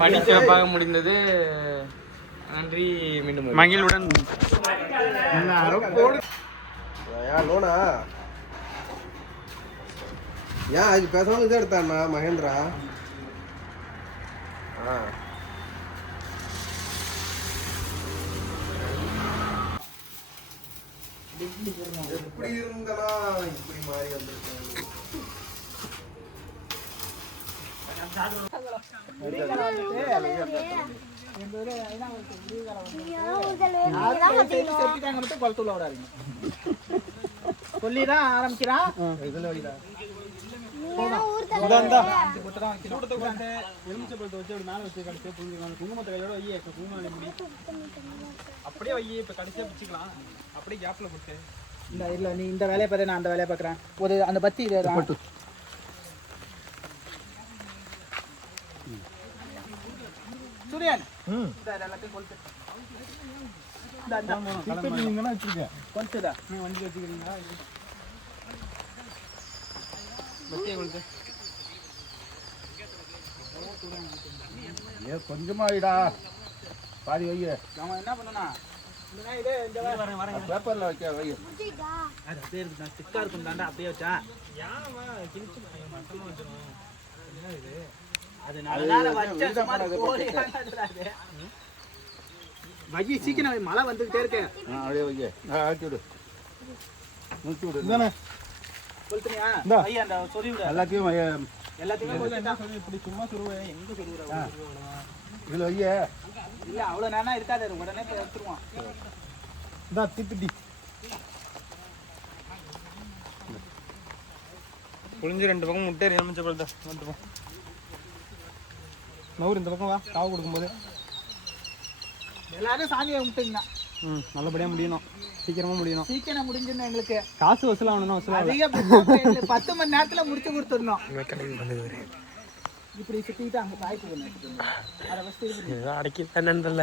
பணிச்சிறப்பாக முடிந்தது. நன்றி. மீண்டும் மகிழ்வுடன். லோனா ஏன் அது பேசாம இதை எடுத்தாண்ணா மகேந்திரா? எப்படி இருந்தா இப்படி மாறி வந்திருக்கேன். சொல்லிதான் ஆரம்பிக்கிறான். அப்படியே வை, இப்ப கடைசியா பிச்சுக்கலாம். அப்படியே கேப்ல போட்டு இந்த இல்ல நீ இந்த வேலையை பார்த்து நான் அந்த வேலையை பார்க்குறேன். ஒரு அந்த பத்தி சூரியன் எல்லாத்தையும் கொளுத்து. கொளுத்துதா நீ வண்டி வச்சுக்கிறீங்களா? கொஞ்சமாடா பாதி வை. அவன் என்ன பண்ணனா பேப்பர்ல வைக்க வை. அப்படியே இருக்கு, திக்கா இருக்கும் தாண்டா அப்படியே வச்சா. வகி சீக்கிரம் மழை வந்துகிட்டே இருக்கு. அப்படியே வைக்க ஆக்கி விடு, நூற்றி விடு. எல்லாத்தையும் இப்படி சும்மா சுருவேன். எங்க சுருவுற இதுல வைய இல்ல அவ்வளவு நேரம் இருக்காது, உடனே போய் எடுத்துருவான். தீப்பிட்டி புளிஞ்சு 2 பக்கம் முட்டை எலுமிச்சை பழத்தை வந்துப்போம். நவுறு இந்த பக்கம் வா. காவு கொடுக்கும்போது எல்லாரும் சாமியை கும்பிட்டுங்க. நல்லபடியாக முடியணும், சீக்கிரமா முடியணும். சீக்கிரம் முடிஞ்சுன்னு எங்களுக்கு காசு வசூலாகணும். அதிக 10 மணி நேரத்துல முடிச்சு கொடுத்துடணும். இப்படி சுத்திட்டு அங்க பாய்க்கு அடக்கி தண்ணல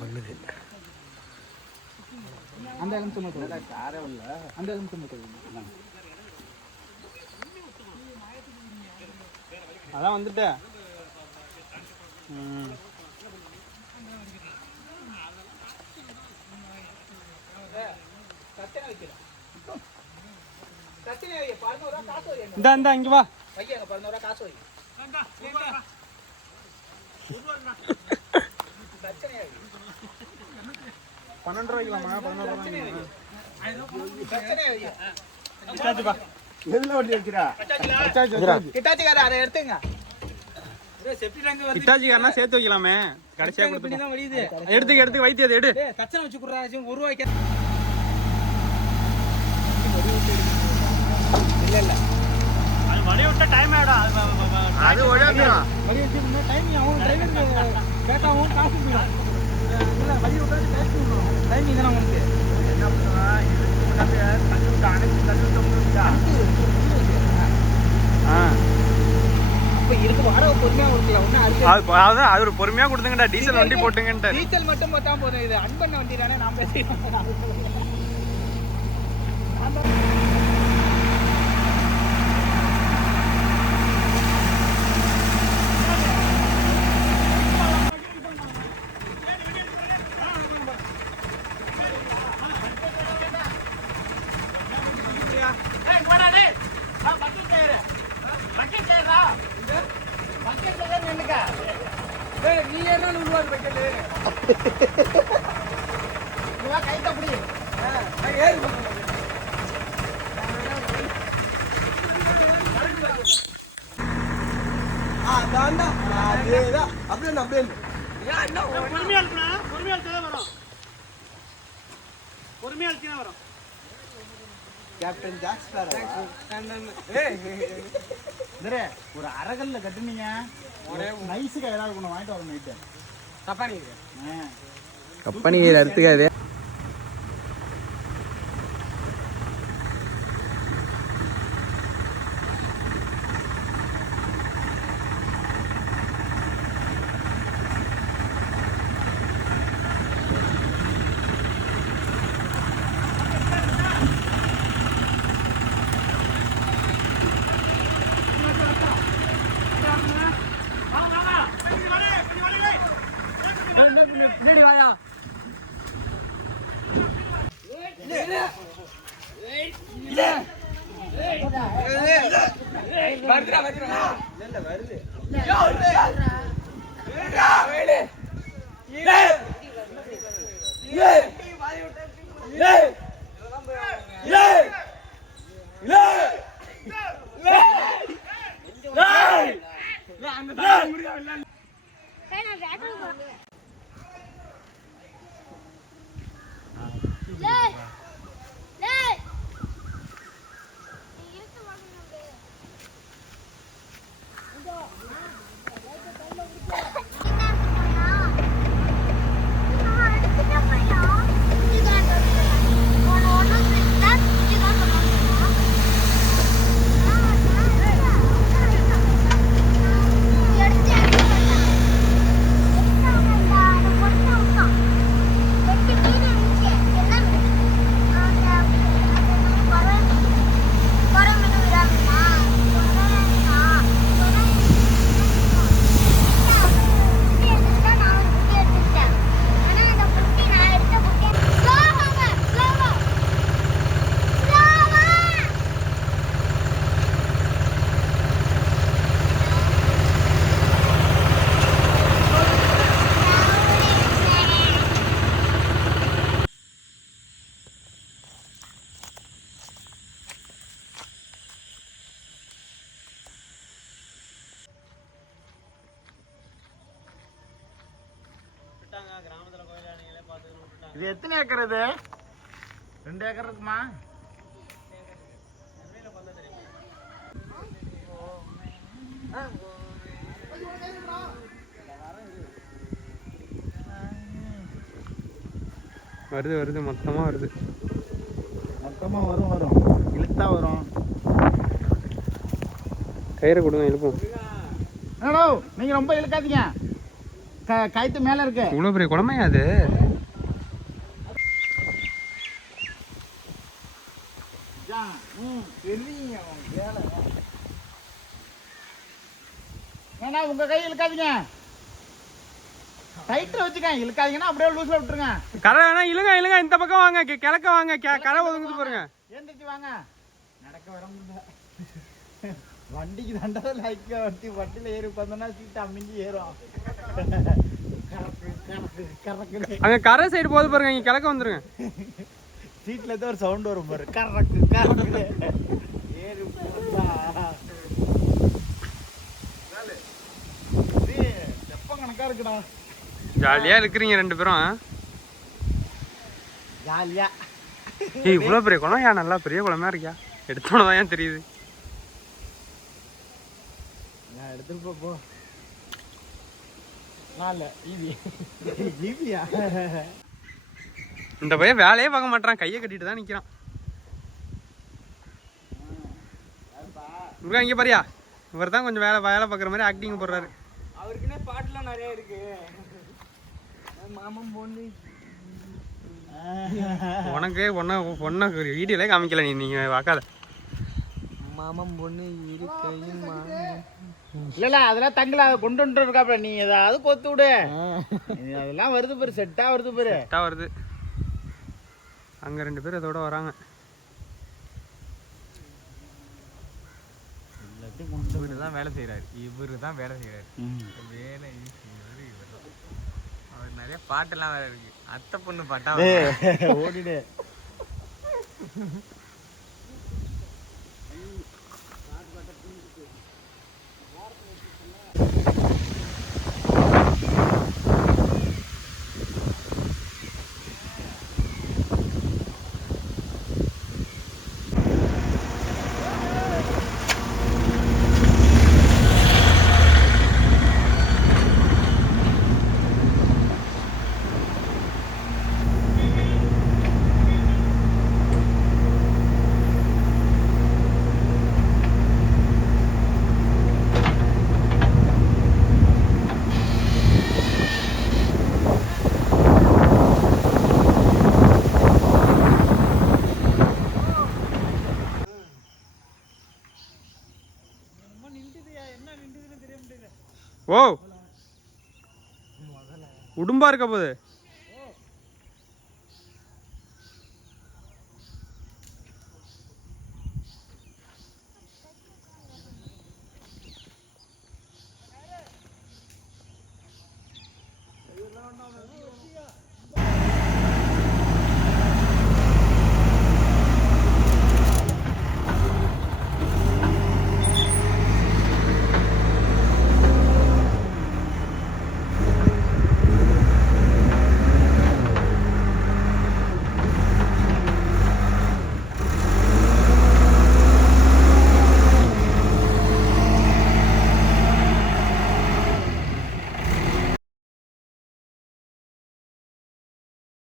பண்ணுது. அந்த எலுமிச்சை மட்டும் அந்த எலுமிச்சை மட்டும் அதான் வந்துட்டேன். இந்த இங்க வா. 12 ரூபாய்க்கலாமா? 11 ரூபாய். எதுல வண்டி வைக்கிறா? கிட்டாச்சிக்கார அதை எடுத்துங்க. கிட்டாச்சிக்காரனா சேர்த்து வைக்கலாமே. கடைசியா கொடுத்து எடுத்து வைத்தியது எடு. கச்சனை வச்சு குடுறா. 1 ரூபாய்க்கு இல்ல அது வழி விட்ட டைம் ஆடா. அது ஓடியாதுடா. வழி விட்டு முன்ன டைம் ஆகும். டிரைவர் கேட்டாவும் காசு போயிடும். இல்ல வழி விட்டா டைம் போயிடும். டைம் இதெல்லாம் உங்களுக்கு என்ன பண்ணுவா? இதுக்கு முன்னாடி கண்டு அணைச்சு கண்டு முடிச்சா. அப்ப இருக்கு வாடகை பொறுமையா கொடுக்கலாம். ஒண்ணு அதான் அது ஒரு பொறுமையா கொடுத்துங்கடா. டீசல் வண்டி போட்டுங்கன்ட்டு. டீசல் மட்டும் போட்டா போதும். இது அன்பண்ண வண்டி தானே. நான் பேசிக்கிறேன். நீ என்ன உருவாது வைக்கல கைத்த அப்படி அப்படியே அப்படியே பொறுமையா இருக்குண்ணா, பொறுமையா அழுத்தினா வரும், பொறுமையா அழுத்தினா வரும். கேப்டன் ஜாக் ஸ்பேரோ ஒரு அரகல்ல கட்டுனீங்க நைஸுக்கு ஏதாவது கொண்டு வாங்கிட்டு வரணும் நைட்டு கப்பனி எடுத்துக்காது. இது எத்தனை ஏக்கர் இது? 2 ஏக்கர் இருக்குமா? வருது வருது, மொத்தமா வருது. மொத்தமா வரும் இழுத்தா வரும். கயிறை கொடுங்க, இழுப்போம். நீங்க ரொம்ப இழுக்காதீங்க, கயித்து மேல இருக்கு. இவ்வளவு பெரிய குளமையா அது? வேணா உங்க கை இழுக்காதீங்க, டைட்ல வச்சுக்கங்க. இழுக்காதீங்கன்னா அப்படியே லூஸ்ல விட்டுருங்க. கரை வேணா இழுங்க இழுங்க, இந்த பக்கம் வாங்க, கிழக்க வாங்க, கரை ஒதுங்குது பாருங்க. ஏந்திரிச்சு வாங்க, நடக்க வர முடியல. வண்டிக்கு தண்டா லைக் வண்டியில ஏறி உட்காந்தோம்னா சீட்டு அமிஞ்சி ஏறும். அங்க கரை சைடு போது பாருங்க, இங்க கிழக்க வந்துருங்க. சீட்ல ஏதோ ஒரு சவுண்ட் வரும் பாரு, கரக்கு கரக்கு ஏறி போதா. எப்ப கணக்கா இருக்குடா. ஜாலியா இருக்கிறீங்க 2 பேரும். ஜாலியா. இவ்வளவு பெரிய குளம், ஏன் நல்லா பெரிய குளமா இருக்கியா? எடுத்தோன்னதான் ஏன் தெரியுது. நான் எடுத்துட்டு போ. இந்த பையன் வேலையே பார்க்க மாட்டான், கையை கட்டிட்டு தான் நிக்கிறான். இங்க பாரியா, இவர் தான் கொஞ்சம் வேலை பார்க்குற மாதிரி ஆக்டிங் போடுறாரு. அவருக்குன்னே பாட்டுலாம் நிறைய இருக்கு. மாமன் பொண்ணு உனக்கு பொண்ணை வீடியோலே காமிக்கல, நீங்க பார்க்காத. மாமன் பொண்ணு இருக்கையும் இல்ல அதெல்லாம் தங்கல கொண்டு வந்து இருக்காப்ல. நீ ஏதாவது கொத்து விடு, அதெல்லாம் வருது பாரு, செட்டா வருது பாரு, செட்டா வருது. அங்க 2 பேர் அதோட வராங்க. இவரு தான் வேலை செய்யறாரு, வேலை அவர் நிறைய பாட்டெல்லாம் வேற இருக்கு. அத்தை பொண்ணு பாட்டா ஓடிடு. ஓ உடும்பா இருக்க போகுது